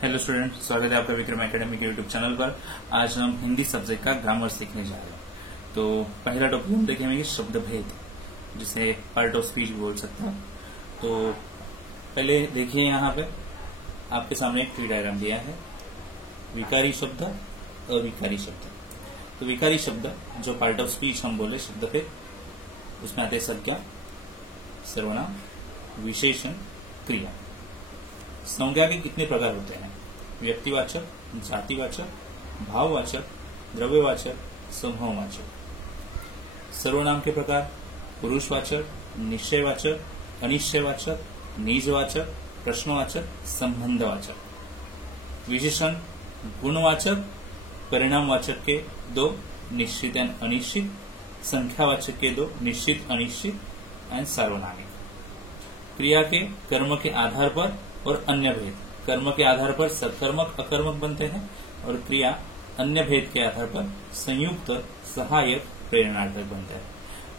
Hello student, स्वागत है आपका विक्रम एकेडमी के यूट्यूब चैनल पर। आज हम हिंदी सब्जेक्ट का ग्रामर सीखने जा रहे हैं। तो पहला टॉपिक हम देखेंगे शब्द भेद, जिसे पार्ट ऑफ स्पीच बोल सकते हैं। तो पहले देखिए, यहाँ पे आपके सामने एक ट्री डायग्राम दिया है। विकारी शब्द, अविकारी शब्द। तो विकारी शब्द जो पार्ट ऑफ स्पीच हम बोले शब्द भेद, उसमें आते संज्ञा, सर्वनाम, विशेषण, क्रिया। संज्ञा के कितने प्रकार होते हैं? व्यक्तिवाचक, जातिवाचक, भाववाचक, द्रव्यवाचक, समूहवाचक। सर्वनाम के प्रकार पुरुषवाचक, निश्चयवाचक, अनिश्चयवाचक, निजवाचक, प्रश्नवाचक, संबंधवाचक। विशेषण गुणवाचक, परिणामवाचक के 2, निश्चित एंड अनिश्चित, संख्यावाचक के 2, निश्चित अनिश्चित एंड सार्वनामिक। क्रिया के कर्म के आधार पर और अन्य भेद। कर्म के आधार पर सत्कर्मक अकर्मक बनते हैं और क्रिया अन्य भेद के आधार पर संयुक्त, सहायक, प्रेरणार्थक बनते हैं।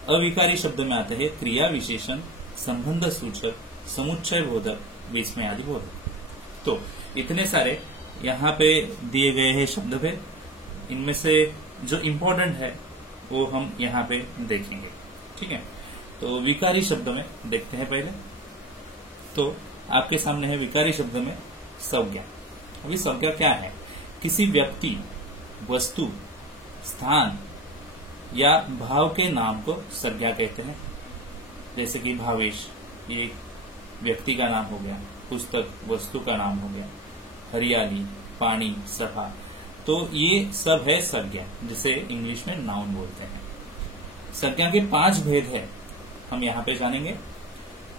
अविकारी शब्द में आते हैं क्रिया विशेषण, संबंध सूचक, समुच्चय बोधक, विस्मय आदि बोधक। तो इतने सारे यहाँ पे दिए गए हैं शब्द भेद। इनमें से जो इम्पोर्टेंट है वो हम यहाँ पे देखेंगे, ठीक है। तो विकारी शब्द में देखते हैं पहले। तो आपके सामने है विकारी शब्द में संज्ञा। अभी संज्ञा क्या है? किसी व्यक्ति, वस्तु, स्थान या भाव के नाम को संज्ञा कहते हैं। जैसे कि भावेश, ये व्यक्ति का नाम हो गया, पुस्तक वस्तु का नाम हो गया, हरियाली, पानी, सभा। तो ये सब है संज्ञा, जिसे इंग्लिश में नाउन बोलते हैं। संज्ञा के 5 भेद है, हम यहाँ पे जानेंगे।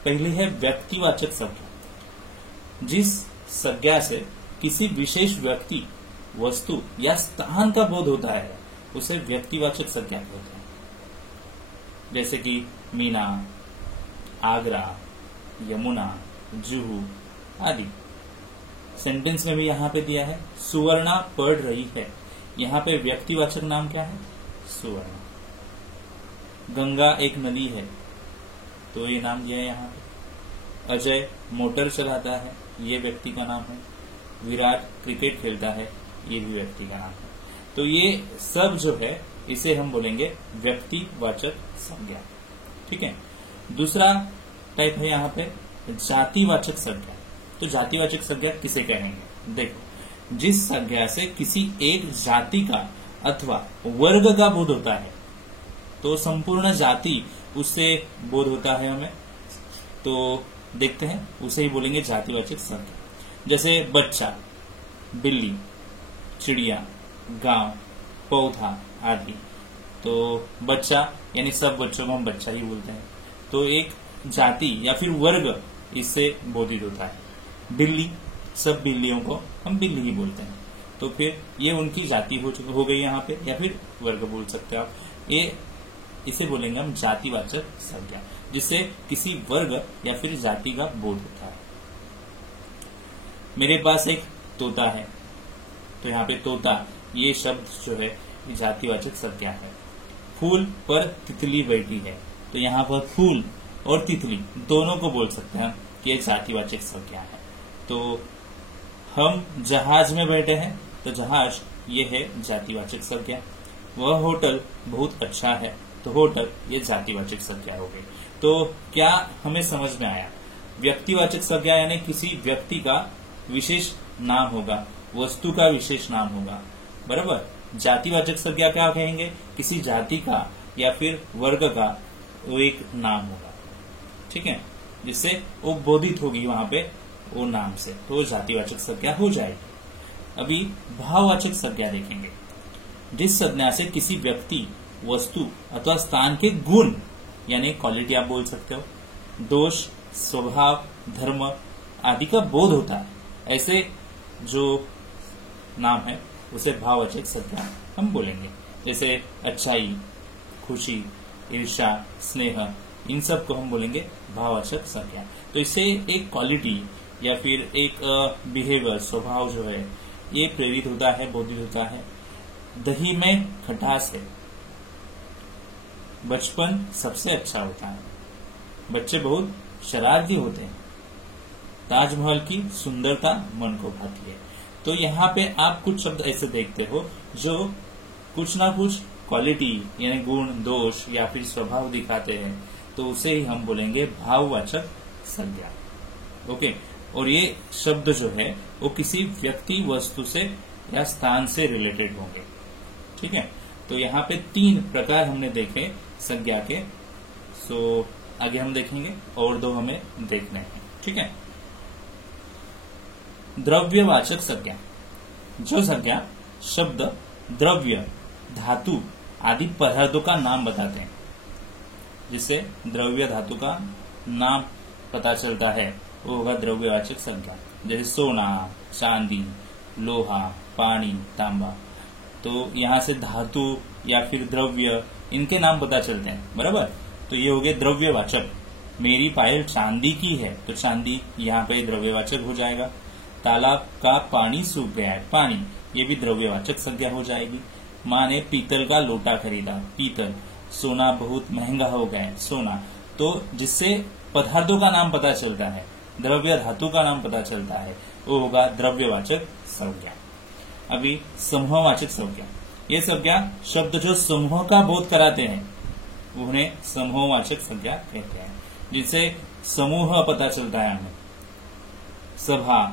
पहली है व्यक्तिवाचक संज्ञा। जिस संज्ञा से किसी विशेष व्यक्ति, वस्तु या स्थान का बोध होता है उसे व्यक्तिवाचक संज्ञा कहते हैं। जैसे कि मीना, आगरा, यमुना, जुहू आदि। सेंटेंस में भी यहाँ पे दिया है सुवर्णा पढ़ रही है। यहाँ पे व्यक्तिवाचक नाम क्या है? सुवर्णा। गंगा एक नदी है, तो ये नाम दिया है यहाँ पे। अजय मोटर चलाता है, ये व्यक्ति का नाम है। विराट क्रिकेट खेलता है, ये भी व्यक्ति का नाम है। तो ये सब जो है इसे हम बोलेंगे व्यक्तिवाचक संज्ञा, ठीक है। दूसरा टाइप है यहाँ पे जातिवाचक संज्ञा। तो जातिवाचक संज्ञा किसे कहेंगे? देखो, जिस संज्ञा से किसी एक जाति का अथवा वर्ग का बोध होता है, तो संपूर्ण जाति उससे बोध होता है हमें, तो देखते हैं उसे ही बोलेंगे जातिवाचक संज्ञा। जैसे बच्चा, बिल्ली, चिड़िया, गांव, पौधा आदि। तो बच्चा यानी सब बच्चों को हम बच्चा ही बोलते हैं, तो एक जाति या फिर वर्ग इससे बोधित होता है। बिल्ली, सब बिल्लियों को हम बिल्ली ही बोलते हैं, तो फिर ये उनकी जाति हो गई यहाँ पे, या फिर वर्ग बोल सकते हैं आप। ये इसे बोलेंगे हम जातिवाचक संज्ञा, जिससे किसी वर्ग या फिर जाति का बोध होता है। मेरे पास एक तोता है, तो यहाँ पे तोता ये शब्द जो है जातिवाचक संज्ञा है। फूल पर तितली बैठी है, तो यहाँ पर फूल और तितली दोनों को बोल सकते हैं कि ये जातिवाचक संज्ञा है। तो हम जहाज में बैठे हैं, तो जहाज ये है जातिवाचक संज्ञा। वह होटल बहुत अच्छा है, तो होटल ये जातिवाचक संज्ञा हो गई। तो क्या हमें समझ में आया? व्यक्तिवाचक संज्ञा यानी किसी व्यक्ति का विशेष नाम होगा, वस्तु का विशेष नाम होगा, बराबर। जातिवाचक संज्ञा क्या कहेंगे? किसी जाति का या फिर वर्ग का वो एक नाम होगा, ठीक है, जिससे वो बोधित होगी वहां पे वो नाम से, तो वो जातिवाचक संज्ञा हो जाएगी। अभी भाववाचक संज्ञा देखेंगे। जिस संज्ञा से किसी व्यक्ति, वस्तु अथवा स्थान के गुण यानी क्वालिटी आप बोल सकते हो, दोष, स्वभाव, धर्म आदि का बोध होता है, ऐसे जो नाम है उसे भाववाचक संज्ञा हम बोलेंगे। जैसे अच्छाई, खुशी, ईर्ष्या, स्नेह, इन सब को हम बोलेंगे भाववाचक संज्ञा। तो इससे एक क्वालिटी या फिर एक बिहेवियर, स्वभाव जो है ये प्रेरित होता है, बोधित होता है। दही में खटास है, बचपन सबसे अच्छा होता है, बच्चे बहुत शरारती होते हैं, ताजमहल की सुंदरता मन को भाती है। तो यहाँ पे आप कुछ शब्द ऐसे देखते हो जो कुछ ना कुछ क्वालिटी यानी गुण, दोष या फिर स्वभाव दिखाते हैं, तो उसे ही हम बोलेंगे भाववाचक संज्ञा। ओके, और ये शब्द जो है वो किसी व्यक्ति, वस्तु से या स्थान से रिलेटेड होंगे। ठीक है, तो यहाँ पे 3 प्रकार हमने देखे संज्ञा के। सो आगे हम देखेंगे और 2 हमें देखने हैं। ठीक है, द्रव्यवाचक संज्ञा। जो संज्ञा शब्द, द्रव्य, धातु आदि पदार्थों का नाम बताते हैं, जिससे द्रव्य धातु का नाम पता चलता है, वो होगा द्रव्यवाचक संज्ञा। जैसे सोना, चांदी, लोहा, पानी, तांबा। तो यहाँ से धातु या फिर द्रव्य, इनके नाम पता चलते हैं, बराबर। तो ये हो गए द्रव्यवाचक। मेरी पायल चांदी की है, तो चांदी यहाँ पे द्रव्यवाचक हो जाएगा। तालाब का पानी सूख गया है, पानी, ये भी द्रव्यवाचक संज्ञा हो जाएगी। माँ ने पीतल का लोटा खरीदा, पीतल। सोना बहुत महंगा हो गया है, सोना। तो जिससे पदार्थों का नाम पता चलता है, द्रव्य धातु का नाम पता चलता है, वो होगा द्रव्यवाचक संज्ञा। अभी समूहवाचक संज्ञा। ये संज्ञा शब्द जो समूह का बोध कराते हैं उन्हें समूहवाचक संज्ञा कहते हैं, जिससे समूह पता चलता है हमें। सभा,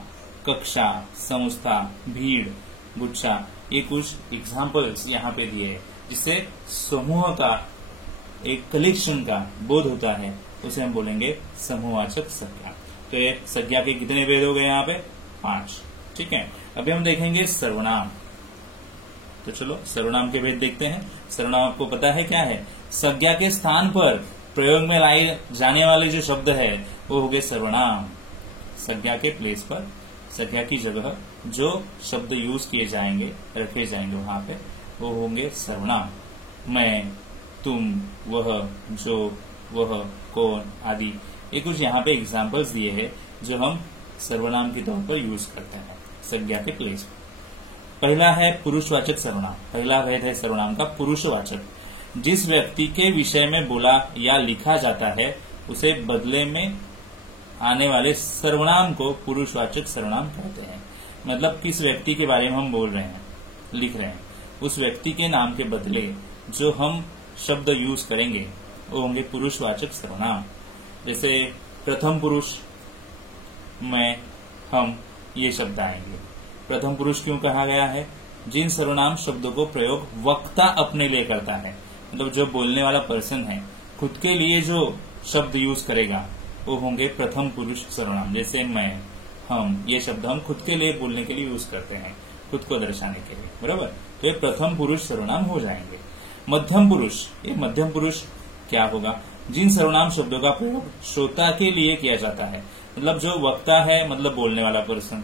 कक्षा, संस्था, भीड़, गुच्छा, ये कुछ एग्जाम्पल्स यहाँ पे दिए हैं, जिससे समूह का, एक कलेक्शन का बोध होता है, उसे हम बोलेंगे समूहवाचक संज्ञा। तो ये संज्ञा के कितने भेद हो गए यहाँ पे? 5। ठीक है, अभी हम देखेंगे सर्वनाम। तो चलो सर्वनाम के भेद देखते हैं। सर्वनाम आपको पता है क्या है? संज्ञा के स्थान पर प्रयोग में लाए जाने वाले जो शब्द है वो हो गए सर्वनाम। संज्ञा के प्लेस पर, संज्ञा की जगह जो शब्द यूज किए जाएंगे, रखे जाएंगे वहां पे, वो होंगे सर्वनाम। मैं, तुम, वह, जो, वह, कौन आदि, ये कुछ यहाँ पे एग्जाम्पल्स दिए हैं जो हम सर्वनाम के तौर पर यूज करते हैं संज्ञा के प्लेस पर। पहला है पुरुषवाचक सर्वनाम। पहला भेद है सर्वनाम का पुरुषवाचक। जिस व्यक्ति के विषय में बोला या लिखा जाता है उसे बदले में आने वाले सर्वनाम को पुरुषवाचक सर्वनाम कहते हैं। मतलब किस व्यक्ति के बारे में हम बोल रहे हैं, लिख रहे हैं, उस व्यक्ति के नाम के बदले जो हम शब्द यूज करेंगे वो होंगे पुरुषवाचक सर्वनाम। जैसे प्रथम पुरुष, मैं, हम, ये शब्द आएंगे। प्रथम पुरुष क्यों कहा गया है? जिन सर्वनाम शब्दों को प्रयोग वक्ता अपने लिए करता है, मतलब जो बोलने वाला पर्सन है खुद के लिए जो शब्द यूज करेगा वो होंगे प्रथम पुरुष सर्वनाम। जैसे मैं, हम, ये शब्द हम खुद के लिए बोलने के लिए यूज करते हैं, खुद को दर्शाने के लिए, बराबर। तो ये प्रथम पुरुष सर्वनाम हो जाएंगे। मध्यम पुरुष, ये मध्यम पुरुष क्या होगा? जिन सर्वनाम शब्दों का प्रयोग श्रोता के लिए किया जाता है, मतलब जो वक्ता है, मतलब बोलने वाला पर्सन।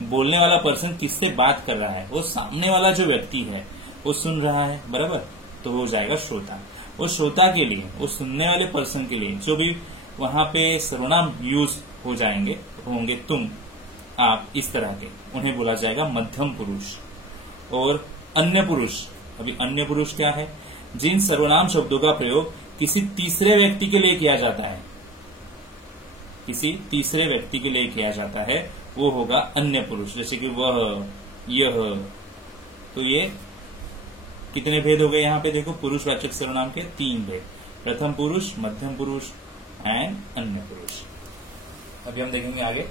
बोलने वाला पर्सन किससे बात कर रहा है? वो सामने वाला जो व्यक्ति है वो सुन रहा है, बराबर, तो हो जाएगा श्रोता। वो श्रोता के लिए, वो सुनने वाले पर्सन के लिए जो भी वहां पे सर्वनाम यूज हो जाएंगे होंगे तुम, आप, इस तरह के, उन्हें बोला जाएगा मध्यम पुरुष। और अन्य पुरुष, अभी अन्य पुरुष क्या है? जिन सर्वनाम शब्दों का प्रयोग किसी तीसरे व्यक्ति के लिए किया जाता है, किसी तीसरे व्यक्ति के लिए किया जाता है, वो होगा अन्य पुरुष। जैसे कि वह, यह। तो ये कितने भेद हो गए यहाँ पे? देखो, पुरुषवाचक सर्वनाम के 3 भेद, प्रथम पुरुष, मध्यम पुरुष एंड अन्य पुरुष। अभी हम देखेंगे आगे।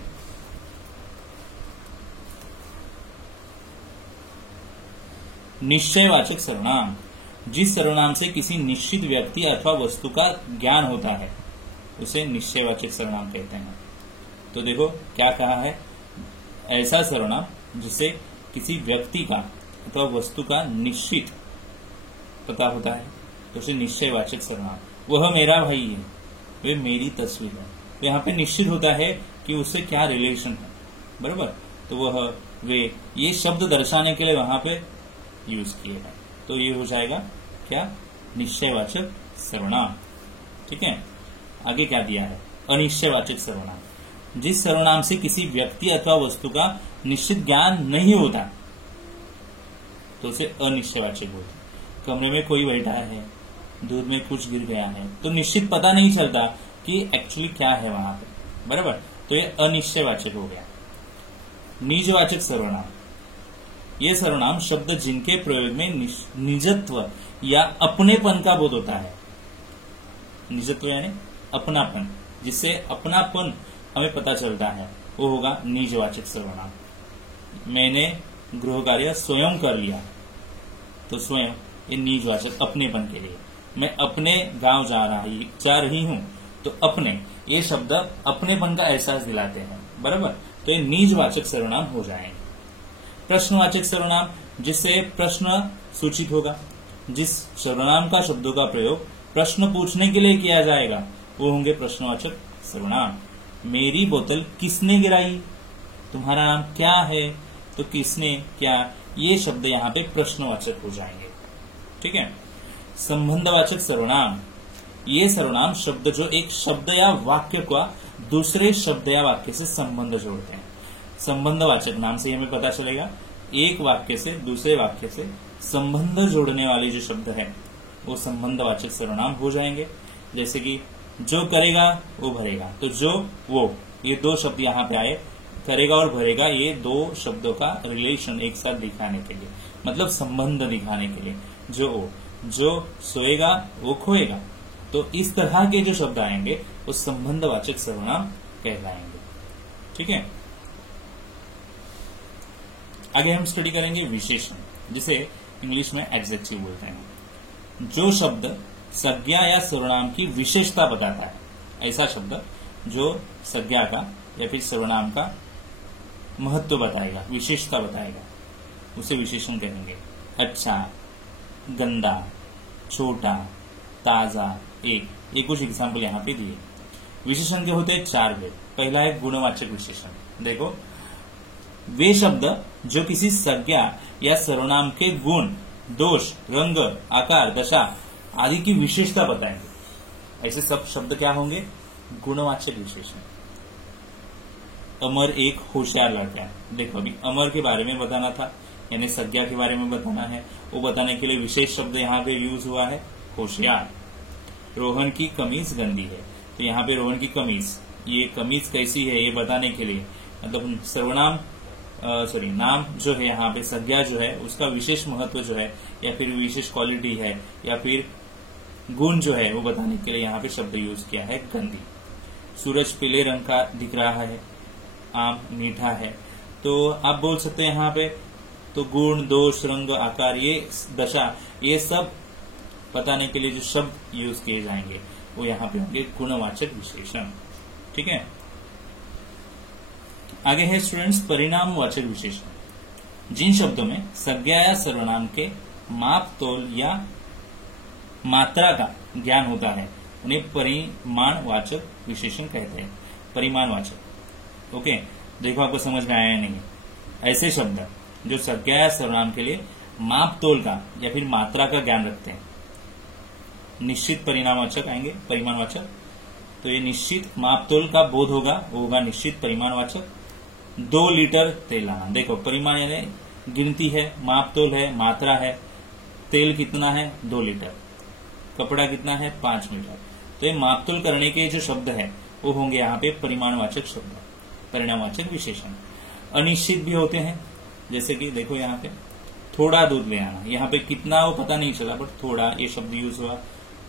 निश्चयवाचक सर्वनाम। जिस सर्वनाम से किसी निश्चित व्यक्ति अथवा वस्तु का ज्ञान होता है उसे निश्चयवाचक सर्वनाम कहते हैं। तो देखो क्या कहा है? ऐसा सर्वनाम जिससे किसी व्यक्ति का अथवा वस्तु का निश्चित पता होता है तो उसे निश्चयवाचक सर्वनाम। वह मेरा भाई है, वे मेरी तस्वीर है। तो यहाँ पे निश्चित होता है कि उससे क्या रिलेशन है, बराबर। तो वह, वे, ये शब्द दर्शाने के लिए वहां पे यूज किए हैं, तो ये हो जाएगा क्या? निश्चयवाचक सर्वनाम। ठीक है, आगे क्या दिया है? अनिश्चयवाचक सर्वनाम। जिस सर्वनाम से किसी व्यक्ति अथवा वस्तु का निश्चित ज्ञान नहीं होता तो उसे अनिश्चयवाचक बोलते हैं। कमरे में कोई बैठा है, दूध में कुछ गिर गया है, तो निश्चित पता नहीं चलता कि एक्चुअली क्या है वहां पे, बराबर। तो ये अनिश्चयवाचक हो गया। निजवाचक सर्वनाम। ये सर्वनाम शब्द जिनके प्रयोग में निजत्व या अपनेपन का बोध होता है। निजत्व यानी अपनापन, जिससे अपनापन हमें पता चलता है, वो होगा निजवाचक सर्वनाम। मैंने गृह कार्य स्वयं कर लिया, तो स्वयं ये निजवाचक अपनेपन के लिए। मैं अपने गांव जा रही हूं, तो अपने ये शब्द अपनेपन का एहसास दिलाते हैं, बराबर। तो ये निजवाचक सर्वनाम हो जाएंगे। प्रश्नवाचक सर्वनाम, जिससे प्रश्न सूचित होगा। जिस सर्वनाम का शब्दों का प्रयोग प्रश्न पूछने के लिए किया जाएगा, वो होंगे प्रश्नवाचक सर्वनाम। मेरी बोतल किसने गिराई? तुम्हारा नाम क्या है? तो किसने, क्या, ये शब्द यहाँ पे प्रश्नवाचक हो जाएंगे। ठीक है। संबंधवाचक सर्वनाम, ये सर्वनाम शब्द जो एक शब्द या वाक्य का दूसरे शब्द या वाक्य से संबंध जोड़ते हैं। संबंधवाचक नाम से हमें पता चलेगा एक वाक्य से दूसरे वाक्य से संबंध जोड़ने वाले जो शब्द है वो संबंधवाचक सर्वनाम हो जाएंगे। जैसे कि जो करेगा वो भरेगा, तो जो वो, ये दो शब्द यहाँ पे आए, करेगा और भरेगा, ये दो शब्दों का रिलेशन एक साथ दिखाने के लिए, मतलब संबंध दिखाने के लिए। जो सोएगा वो खोएगा, तो इस तरह के जो शब्द आएंगे वो संबंधवाचक सर्वनाम कहलाएंगे। ठीक है। आगे हम स्टडी करेंगे विशेषण, जिसे इंग्लिश में एडजेक्टिव बोलते हैं। जो शब्द संज्ञा या सर्वनाम की विशेषता बताता है, ऐसा शब्द जो संज्ञा का या फिर सर्वनाम का महत्व बताएगा, विशेषता बताएगा, उसे विशेषण कहेंगे। अच्छा, गंदा, छोटा, ताजा, एक, ये कुछ एग्जाम्पल यहाँ पे दिए। विशेषण के होते हैं चार भेद। पहला है गुणवाचक विशेषण। देखो, वे शब्द जो किसी संज्ञा या सर्वनाम के गुण, दोष, रंग, आकार, दशा आदि की विशेषता बताएंगे, ऐसे सब शब्द क्या होंगे? गुणवाचक विशेषण। अमर एक होशियार लड़का है। देखो, अभी अमर के बारे में बताना था, यानी संज्ञा के बारे में बताना है, वो बताने के लिए विशेष शब्द यहाँ पे यूज हुआ है होशियार। रोहन की कमीज गंदी है, तो यहाँ पे रोहन की कमीज, ये कमीज कैसी है ये बताने के लिए, मतलब सर्वनाम नाम जो है यहाँ पे संज्ञा जो है उसका विशेष महत्व जो है या फिर विशेष क्वालिटी है या फिर गुण जो है वो बताने के लिए यहाँ पे शब्द यूज किया है गंदी। सूरज पीले रंग का दिख रहा है, आम मीठा है, तो आप बोल सकते हैं यहाँ पे, तो गुण, दोष, रंग, आकार, ये दशा, ये सब बताने के लिए जो शब्द यूज किए जाएंगे वो यहाँ पे होंगे गुणवाचक विशेषण। ठीक है। आगे है स्टूडेंट्स परिणामवाचक विशेषण। जिन शब्दों में संज्ञा या सर्वनाम के माप, तोल या मात्रा का ज्ञान होता है उन्हें परिमाणवाचक विशेषण कहते हैं। परिमाणवाचक। ओके, देखो आपको समझ में आया या नहीं। ऐसे शब्द जो संज्ञा या सर्वनाम के लिए माप, तोल का या फिर मात्रा का ज्ञान रखते हैं, निश्चित परिणामवाचक आएंगे, परिमाणवाचक। तो ये निश्चित माप, तोल का बोध होगा, वो होगा निश्चित परिमाणवाचक। 2 लीटर तेल लाना, देखो परिमाण यानी गिनती है, माप, तोल है, मात्रा है। तेल कितना है? 2 लीटर। कपड़ा कितना है? 5 मीटर। तो ये माप, तोल करने के जो शब्द है वो होंगे यहाँ पे परिमाणवाचक शब्द, परिणामवाचक विशेषण। अनिश्चित भी होते हैं, जैसे कि देखो यहाँ पे थोड़ा दूध ले आना, यहाँ पे कितना वो पता नहीं चला, बट थोड़ा ये शब्द यूज हुआ।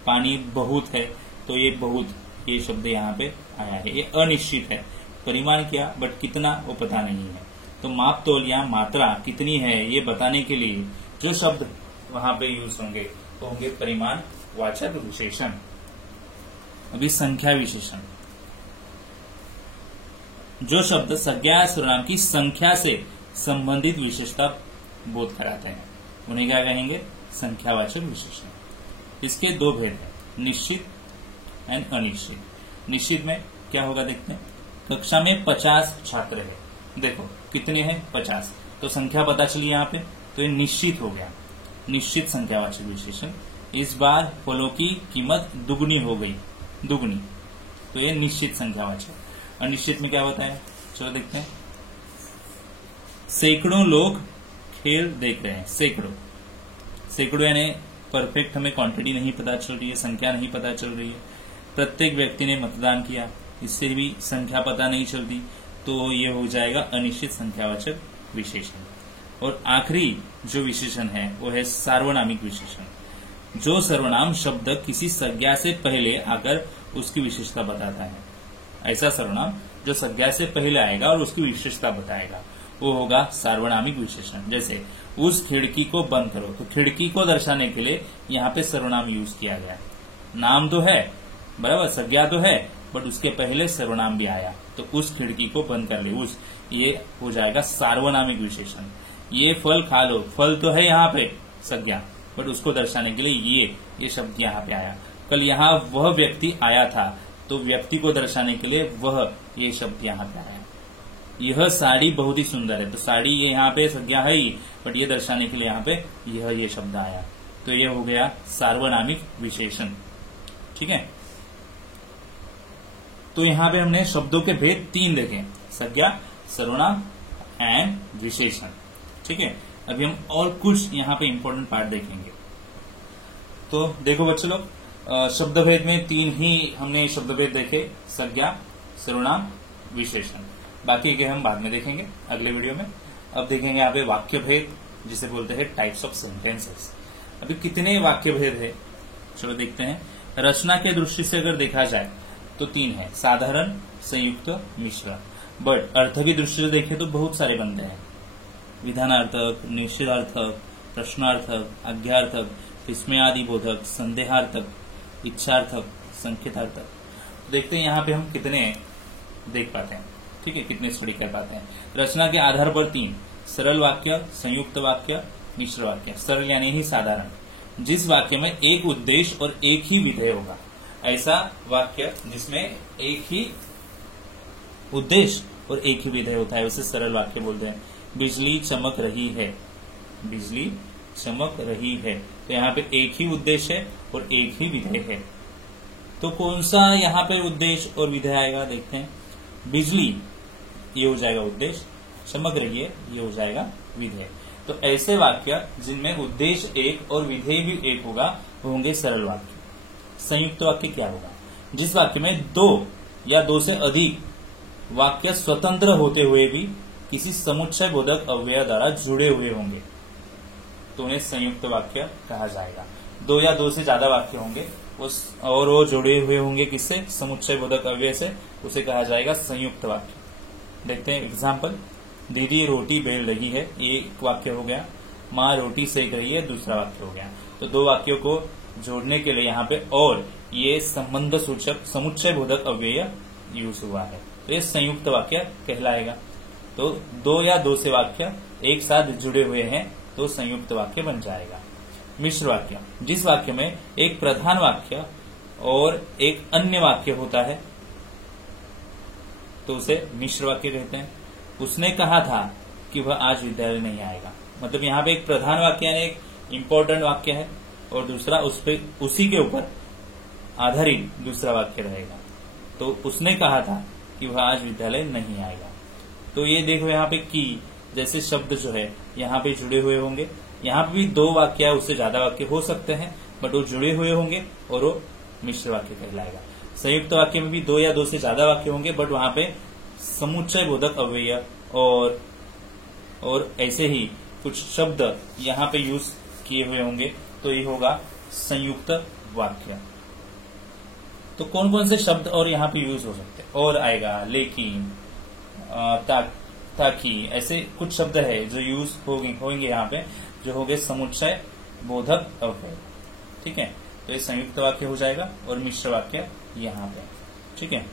पानी बहुत है, तो ये बहुत, ये शब्द यहाँ पे आया है, ये अनिश्चित है। परिमाण किया बट कितना वो पता नहीं है। तो माप, तोल या मात्रा कितनी है ये बताने के लिए जो शब्द वहां पे यूज होंगे वो होंगे परिमाणवाचक विशेषण। अभी संख्या विशेषण, जो शब्द संज्ञा या सर्वनाम की संख्या से संबंधित विशेषता बोध कराते हैं उन्हें क्या कहेंगे? संख्यावाचक विशेषण। इसके 2 भेद हैं, निश्चित एंड अनिश्चित। निश्चित में क्या होगा देखते हैं। कक्षा में 50 छात्र है, देखो कितने हैं? 50, तो संख्या पता चली यहाँ पे, तो ये निश्चित हो गया, निश्चित संख्यावाचक विशेषण। इस बार फलों की कीमत दुगनी हो गई, दुगनी, तो ये निश्चित संख्यावाचक। अनिश्चित में क्या होता है? चलो देखते हैं। सैकड़ों लोग खेल देख रहे हैं, सैकड़ों, सैकड़ों यानी परफेक्ट हमें क्वांटिटी नहीं पता चल रही है, संख्या नहीं पता चल रही है। प्रत्येक व्यक्ति ने मतदान किया, इससे भी संख्या पता नहीं चलती, तो ये हो जाएगा अनिश्चित संख्यावाचक विशेषण। और आखिरी जो विशेषण है वो है सार्वनामिक विशेषण। जो सर्वनाम शब्द किसी संज्ञा से पहले आकर उसकी विशेषता बताता है, ऐसा सर्वनाम जो संज्ञा से पहले आएगा और उसकी विशेषता बताएगा वो होगा सार्वनामिक विशेषण। जैसे उस खिड़की को बंद करो, तो खिड़की को दर्शाने के लिए यहाँ पे सर्वनाम यूज किया गया। नाम तो है बराबर, संज्ञा तो है, बट उसके पहले सर्वनाम भी आया, तो उस खिड़की को बंद कर ले, उस, ये हो जाएगा सार्वनामिक विशेषण। ये फल खा लो, फल तो है यहाँ पे संज्ञा, बट उसको दर्शाने के लिए ये शब्द यहाँ पे आया। कल यहाँ वह व्यक्ति आया था, तो व्यक्ति को दर्शाने के लिए वह, ये शब्द यहाँ पे आया। यह साड़ी बहुत ही सुंदर है, तो साड़ी ये यहाँ पे संज्ञा है ही, बट ये दर्शाने के लिए यहाँ पे ये शब्द आया, तो ये हो गया सार्वनामिक विशेषण। ठीक है, तो यहाँ पे हमने शब्दों के भेद 3 देखे, संज्ञा, सर्वनाम एंड विशेषण। ठीक है, अभी हम और कुछ यहाँ पे इंपॉर्टेंट पार्ट देखेंगे। तो देखो बच्चों लोग, शब्द भेद में 3 ही हमने शब्द भेद देखे, संज्ञा, सर्वनाम, विशेषण। बाकी के हम बाद में देखेंगे अगले वीडियो में। अब देखेंगे यहाँ पे वाक्य भेद, जिसे बोलते हैं टाइप्स ऑफ सेंटेंसेस। अभी कितने वाक्य भेद है, चलो देखते हैं। रचना के दृष्टि से अगर देखा जाए तो 3 है, साधारण, संयुक्त, मिश्र। बट अर्थ की दृष्टि से देखें तो बहुत सारे बनते हैं, विधानार्थक, निषेधार्थक, प्रश्नार्थक, आज्ञार्थक, विस्मयादिबोधक, संदेहार्थक, इच्छार्थक, संकेतार्थक। तो देखते हैं यहाँ पे हम कितने देख पाते हैं। ठीक है, कितने स्टडी कर पाते हैं। रचना के आधार पर 3, सरल वाक्य, संयुक्त वाक्य, मिश्र वाक्य। सरल यानी ही साधारण, जिस वाक्य में एक उद्देश्य और एक ही विधेय होगा, ऐसा वाक्य जिसमें एक ही उद्देश्य और एक ही विधेय होता है, उसे सरल वाक्य बोलते हैं। बिजली चमक रही है, बिजली चमक रही है, तो यहाँ पे एक ही उद्देश्य है और एक ही विधेय है। तो कौन सा यहाँ पे उद्देश्य और विधेय आएगा, देखते हैं। बिजली ये हो जाएगा उद्देश्य, चमक रही है ये हो जाएगा विधेय। तो ऐसे वाक्य जिनमें उद्देश्य एक और विधेय भी एक होगा वो होंगे सरल वाक्य। संयुक्त वाक्य क्या होगा, जिस वाक्य में 2 या 2 से अधिक वाक्य स्वतंत्र होते हुए भी किसी समुच्चय बोधक अव्यय द्वारा जुड़े हुए होंगे, तो उन्हें संयुक्त वाक्य कहा जाएगा। 2 या 2 से ज्यादा वाक्य होंगे और वो जुड़े हुए होंगे किससे, समुच्चय बोधक अव्यय से, उसे कहा जाएगा संयुक्त वाक्य। देखते हैं एग्जाम्पल। दीदी रोटी बेल रही है, ये एक वाक्य हो गया। माँ रोटी सेक रही है, दूसरा वाक्य हो गया। तो 2 वाक्यों को जोड़ने के लिए यहाँ पे और ये संबंध सूचक समुच्चय बोधक अव्यय यूज हुआ है, तो ये संयुक्त वाक्य कहलाएगा। तो 2 या 2 से वाक्य एक साथ जुड़े हुए हैं तो संयुक्त वाक्य बन जाएगा। मिश्र वाक्य, जिस वाक्य में एक प्रधान वाक्य और एक अन्य वाक्य होता है तो उसे मिश्र वाक्य कहते हैं। उसने कहा था कि वह आज विद्यालय नहीं आएगा, मतलब यहाँ पे एक प्रधान वाक्य यानी एक इम्पोर्टेंट वाक्य है और दूसरा उसी के ऊपर आधारित दूसरा वाक्य रहेगा। तो उसने कहा था कि वह आज विद्यालय नहीं आएगा। तो ये देखो यहाँ पे कि जैसे शब्द जो है यहाँ पे जुड़े हुए होंगे, यहाँ पे भी 2 वाक्य या उससे ज्यादा वाक्य हो सकते हैं, बट वो जुड़े हुए होंगे और वो मिश्र वाक्य कहलाएगा। संयुक्त वाक्य में भी 2 या 2 से ज्यादा वाक्य होंगे, बट वहां पे समुच्चय बोधक अव्यय और ऐसे ही कुछ शब्द यहाँ पे यूज किए हुए होंगे, तो ये होगा संयुक्त वाक्य। तो कौन कौन से शब्द और यहाँ पे यूज हो सकते हैं, और आएगा लेकिन, ताकि, ऐसे कुछ शब्द है जो यूज होंगे यहाँ पे, जो होंगे समुच्चय बोधक अव्यय। ठीक है, तो ये संयुक्त वाक्य हो जाएगा और मिश्र वाक्य यहाँ पे। ठीक है,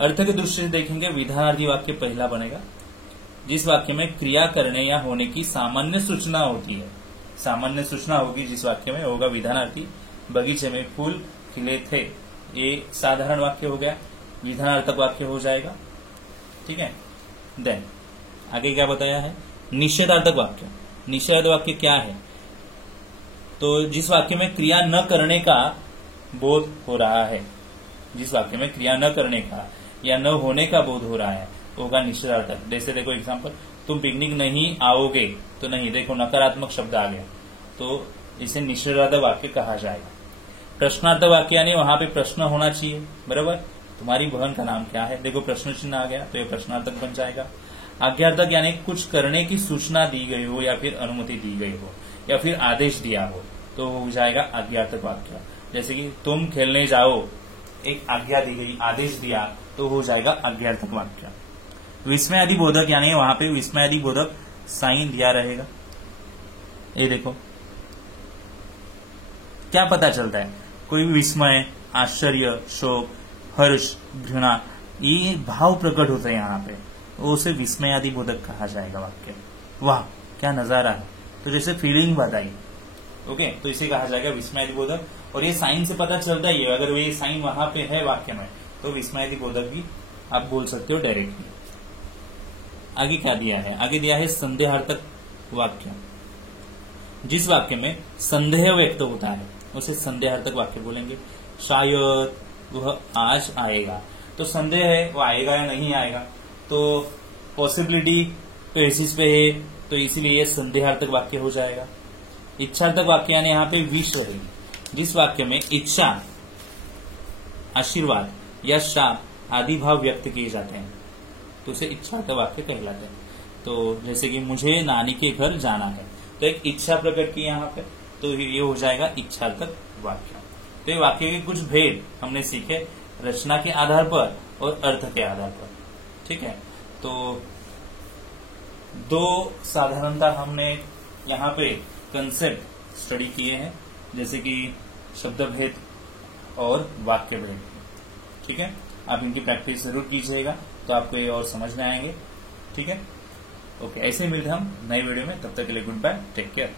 अर्थ के दृष्टि से देखेंगे, विधानार्थी वाक्य पहला बनेगा, जिस वाक्य में क्रिया करने या होने की सामान्य सूचना होती है। सामान्य सूचना होगी जिस वाक्य में, होगा विधानार्थी। बगीचे में फूल खिले थे, ये साधारण वाक्य हो गया, विधानार्थक वाक्य हो जाएगा। ठीक है, देन आगे क्या बताया है, निषेधार्थक वाक्य। निषेध वाक्य क्या है, तो जिस वाक्य में क्रिया न करने का बोध हो रहा है, जिस वाक्य में क्रिया न करने का या न होने का बोध हो रहा है होगा निषेधार्थक। जैसे देखो एग्जांपल, तुम पिकनिक नहीं आओगे, तो नहीं, देखो नकारात्मक शब्द आ गया, तो इसे निषेधार्थक वाक्य कहा जाएगा। प्रश्नार्थक वाक्य यानी वहां पे प्रश्न होना चाहिए, बराबर। तुम्हारी बहन का नाम क्या है, देखो प्रश्न चिन्ह आ गया, तो ये प्रश्नार्थक बन जाएगा। आज्ञार्थक यानी कुछ करने की सूचना दी गई हो या फिर अनुमति दी गई हो या फिर आदेश दिया हो तो हो जाएगा आज्ञार्थक वाक्य। जैसे कि तुम खेलने जाओ, एक आज्ञा दी गई, आदेश दिया, तो हो जाएगा आज्ञार्थक वाक्य। विस्मयादि बोधक यानी वहां पे विस्मयादि बोधक साइन दिया रहेगा। ये देखो क्या पता चलता है, कोई विस्मय, आश्चर्य, शोक, हर्ष, घृणा, ये भाव प्रकट होते हैं यहाँ पे, तो उसे विस्मयादि बोधक कहा जाएगा वाक्य। वाह क्या नजारा है, तो जैसे फीलिंग बताई, ओके, तो इसे कहा जाएगा विस्मयादि बोधक। और ये साइन से पता चलता ही है, अगर ये साइन वहां पे है वाक्य में तो विस्मयादि बोधक भी आप बोल सकते हो डायरेक्टली। आगे क्या दिया है, आगे दिया है संदेहार्थक वाक्य। जिस वाक्य में संदेह व्यक्त होता है उसे संदेहार्थक वाक्य बोलेंगे। शायद वह आज आएगा, तो संदेह है वो आएगा या नहीं आएगा, तो पॉसिबिलिटी बेसिस पे है, तो इसीलिए संदेहार्थक वाक्य हो जाएगा। इच्छार्थक वाक्य यानी यहाँ पे विश रहेगी। जिस वाक्य में इच्छा, आशीर्वाद या शाप आदि भाव व्यक्त किए जाते हैं तो उसे इच्छार्थक वाक्य कहलाते हैं। तो जैसे कि मुझे नानी के घर जाना है, तो एक इच्छा प्रकट की यहाँ पे, तो ये हो जाएगा इच्छार्थक वाक्य। तो ये वाक्य के कुछ भेद हमने सीखे रचना के आधार पर और अर्थ के आधार पर, ठीक है। तो दो साधारणता हमने यहाँ पे कंसेप्ट स्टडी किए हैं, जैसे कि शब्द भेद और वाक्य भेद, ठीक है। आप इनकी प्रैक्टिस जरूर कीजिएगा तो आपको ये और समझ में आएंगे, ठीक है। ओके, ऐसे ही मिलते हैं हम नए वीडियो में, तब तक के लिए गुड बाय, टेक केयर।